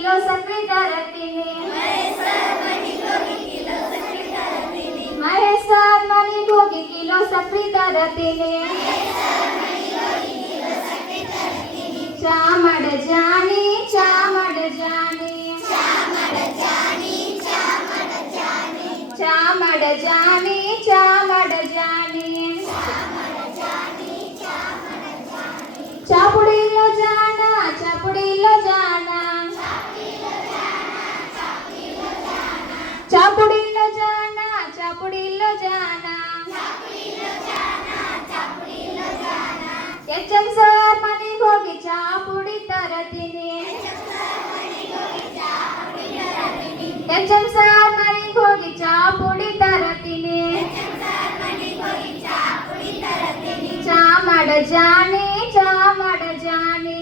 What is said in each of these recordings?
Kilo सकरी धरतीने महेश मनी भोगी किलो सकरी धरतीने चामड जानी चामड जानी. चामड जानी चामड जानी. चापुडीलो जाना चापुडीलो जाना. చాపుడిలో జానా చాపుడిలో జానా ಎಚ್ಚಂ ಸರ್ ಮನೆಗೆ ಹೋಗಿ ಚಾಪುಡಿ ತರತೀನಿ ಎಚ್ಚಂ ಸರ್ ಮನೆಗೆ ಹೋಗಿ ಚಾಪುಡಿ ತರತೀನಿ ಚಾಮಡ ಜಾನಿ ಚಾಮಡ ಜಾನಿ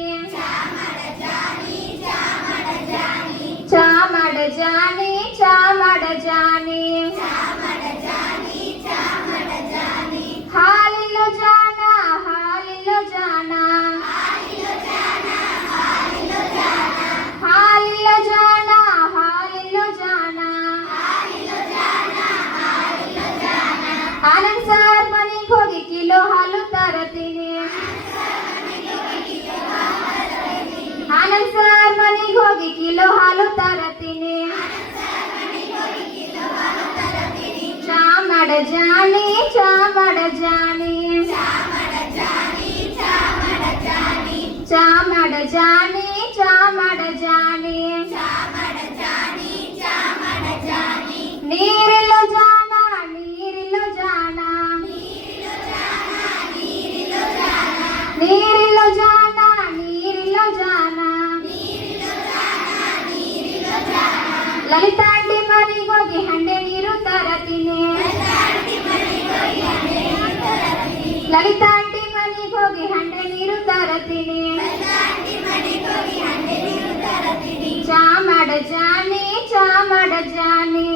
ಚಾಮಡ ಜಾನಿ ಚಾಮಡ ಜಾನಿ ಹಾಲಿಲ್ಲ ಜಾನ ಹಾಲಿಲ್ಲ ಜಾನ ಹಾಲಿಲ್ಲ ಜಾನ ಹಾಲಿಲ್ಲ ಜಾನ ಆನಂದ್ ಸರ್ ಮನೆಗೆ ಹೋಗಿ ಕಿಲೋ ಹಾಲು ತರತೀನಿ ಆನಂದ್ ಸರ್ ಮನೆಗೆ ಹೋಗಿ ಕಿಲೋ ಹಾಲು ತರತೀನಿ జాని చామడ జాని చామడ జాని చామడ జాని నీరిలో జానా నీరిలో జానా. నీరిలో జానా నీరిలో జానా. లలితాండి మరి గోగి హండి ಲಲಿತಾಂಟಿ ಮನೆಗೆ ಹೋಗಿ ಹಂಡೆ ನೀರು ತರತೀನಿ ಚಾಮಡ ಜಾನಿ ಚಾಮಡ ಜಾನಿ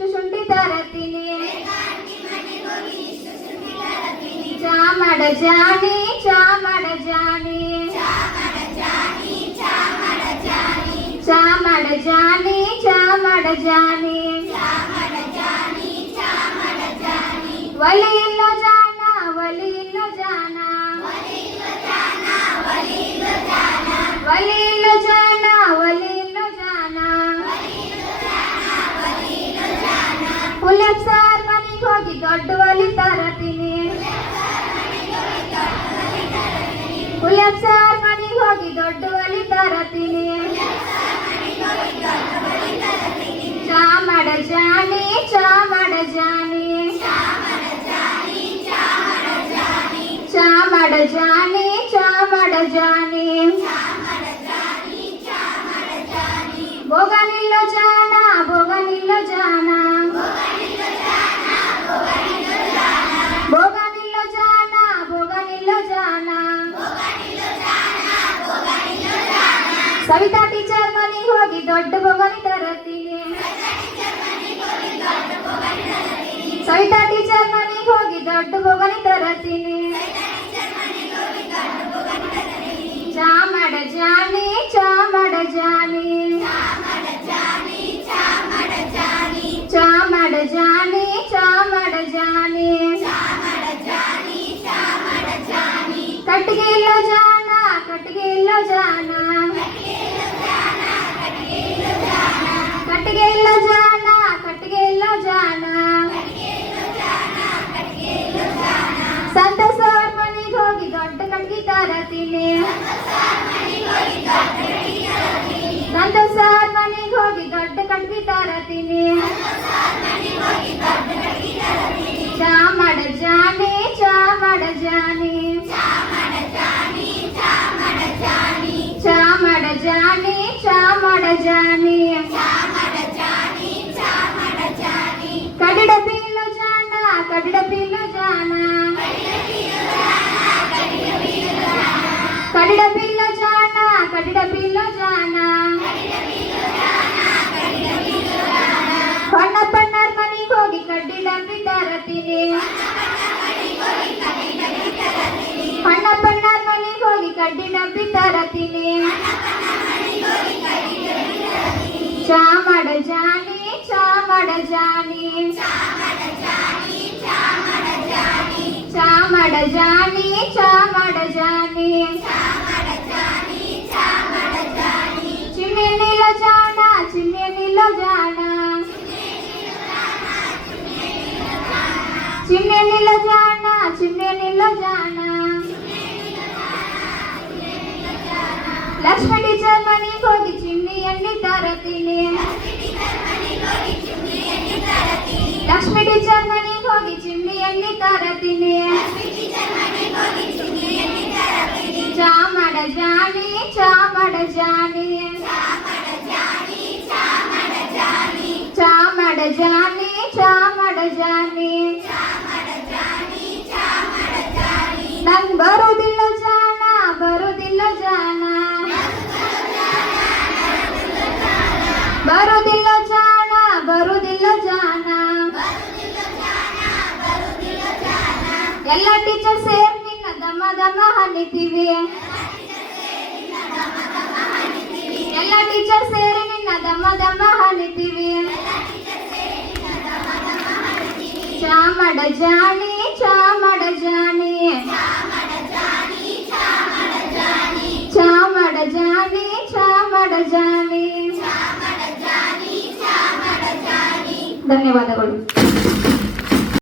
ಹೋಗಿ ಇಷ್ಟು ಶುಂಠಿ ತರತೀನಿ ಚಾಮಡ ಜಾನಿ ಚಾಮಡ ಜಾನಿ ಚಾಮಡ ಜಾನಿ ಚಾಮಡ ಜಾನಿ ಒಲಿಯಿಲ್ಲ ಜಾನ ಒಲಿಯಿಲ್ಲ ಜಾನ ಒಲಿಯಿಲ್ಲ ಜಾನ ಹುಲಿಯಪ್ ಸಾರ್ ಮನೆಗೆ ಹೋಗಿ ದೊಡ್ಡ ಒಲಿ ತರತೀನಿ ಹುಲಿಯಪ್ ಸಾರ್ ಮನೆಗೆ ಹೋಗಿ ದೊಡ್ಡ ಒಲಿ ತರತೀನಿ ಚಾಮಡ ಜಾನಿ ಚಾಮಡ ಜಾನಿ ಚಾಮಡ ಜಾನಿ ಚಾಮಡ ಜಾನಿ ಭೋಗನಿಲ್ಲ ಜಾನ ಭೋಗನಿಲ್ಲ ಸವಿತಾ ಟೀಚರ್ ಮನೆಗೆ ಹೋಗಿ ದೊಡ್ಡ ಬೊಗಣಿ ತರತೀನಿ ಸವಿತಾ ಟೀಚರ್ ಮನೆ ಹೋಗಿ ದೊಡ್ಡ ಬೊಗಣಿ ತರತೀನಿ ಚಾಮಡ ಜಾನಿ ಚಾಮಡ ಜಾನಿ జాని చామడ జాని. చామడ జాని చామడ జాని. కడిడ పిల్లు జాన కడడ పిల్లు జాన. కడడ పిల్లు జాన కడడ పిల్లు జాన. కొండ పన్నార్ మని కోడి కడిడ బిడ్డర తిని. కొండ పన్నార్ మని కోడి కడిడ బిడ్డ ಚಾಮಡ ಜಾನಿ ಚಾಮಡ ಜಾನಿ ಚಾಮಡ ಜಾನಿ చిన్ని నీళ్ళ జాన చిన్ని నీళ్ళ జాన చిన్ని నీళ్ళ జాన చిన్ని నీళ్ళ జాన లక్ష్మి టీచర్ మనీ ಹೋಗಿ ಚಿನ್ನಿ ಎಣ್ಣಿ ತರತೀನಿ ಲಕ್ಷ್ಮಿ ಟೀಚರ್ ಮನೆಗೆ ಹೋಗಿ ಚಿನ್ನಿ ಎಣ್ಣಿ ತರತೀನಿ ಚಾಮಡ ಜಾನಿ ಚಾಮಡ ಜಾನಿ ಚಾಮಡ ಜಾನಿ ಚಾಮಡ ಜಾನಿ ಎಲ್ಲ ಟೀಚರ್ ಸೇರ್ ನಿನ್ನ ದಮ ದಮ ಹನಿತೀವಿ ಎಲ್ಲ ಟೀಚರ್ ಸೇರಿ ನಿನ್ನ ದಮ ದಮ ಹನಿತೀವಿ ಚಾಮಡ ಜಾನಿ ಚಾಮಡ ಜಾನಿ ಚಾಮಡ ಜಾನಿ ಚಾಮಡ ಜಾನಿ ಧನ್ಯವಾದಗಳು